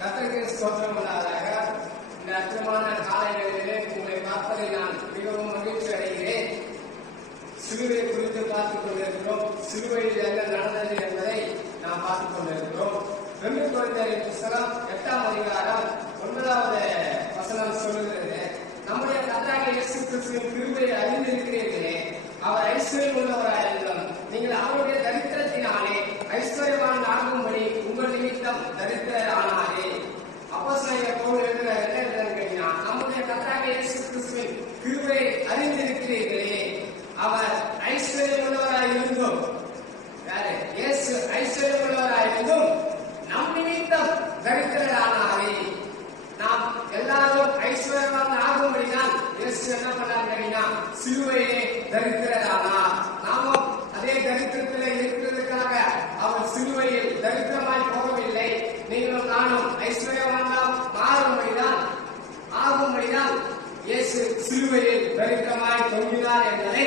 கர்த்தருக்கு ஸ்தோத்திரம் உண்டாவதாக. இந்த அற்புதமான காலை வேளையிலே உங்களை பார்ப்பதை நான் மிகவும் மகிழ்ச்சி அடைகிறேன். சிலுவை குறித்து பார்த்துக் கொண்டிருக்கிறோம். சிலுவையில் என்ன நடந்தது என்பதை நாம் பார்த்துக் கொண்டிருக்கிறோம். 2 கொரிந்தியர் புத்தகம் 8ஆம் அதிகாரம் 9வது வசனம் சொல்லுகிறது, நம்முடைய கர்த்தராகிய இயேசு கிறிஸ்துவின் கிருபையை அறிந்திருக்கிறீர்களே, அவர் ஐஸ்வர்யம் உள்ளவராயிருந்தும் நீங்கள் அவருடைய தரித்திரத்தினாலே ஐஸ்வர்யவான் ஆகும்படி உங்கள் நிமித்தம் தரித்திரரானாரே. அப்போஸ்தலனாகிய பவுல் எழுதுகிறார், என்ன எழுதுகிறார்? நம்முடைய கர்த்தராகிய இயேசு கிறிஸ்துவின் கிருபையை அறிந்திருக்கிறீர்களே, அவர் ஐஸ்வர்யம் உள்ளவராயிருந்தும், இயேசு ஐஸ்வர்யம் உள்ளவராயிருந்தும் நம் நிமித்தம் தரித்திரரானாரே. நாம் எல்லாரும் ஐஸ்வர்யவான் ஆகும்படிதான் இயேசு என்ன பண்ணாருன்னா சிலுவையிலே தரித்திரரானார். நாமும் அதே தரித்திரத்திலே இருக்கிறதுக்காக அவர் சிலுவையில் தரித்திரமாய் போகவில்லை. நீங்களும் நானும் ஐஸ்வர்யவான் ஆகும்படிதான் இயேசு சிலுவையில் தரித்திரமாய் தொங்கினார் என்பதை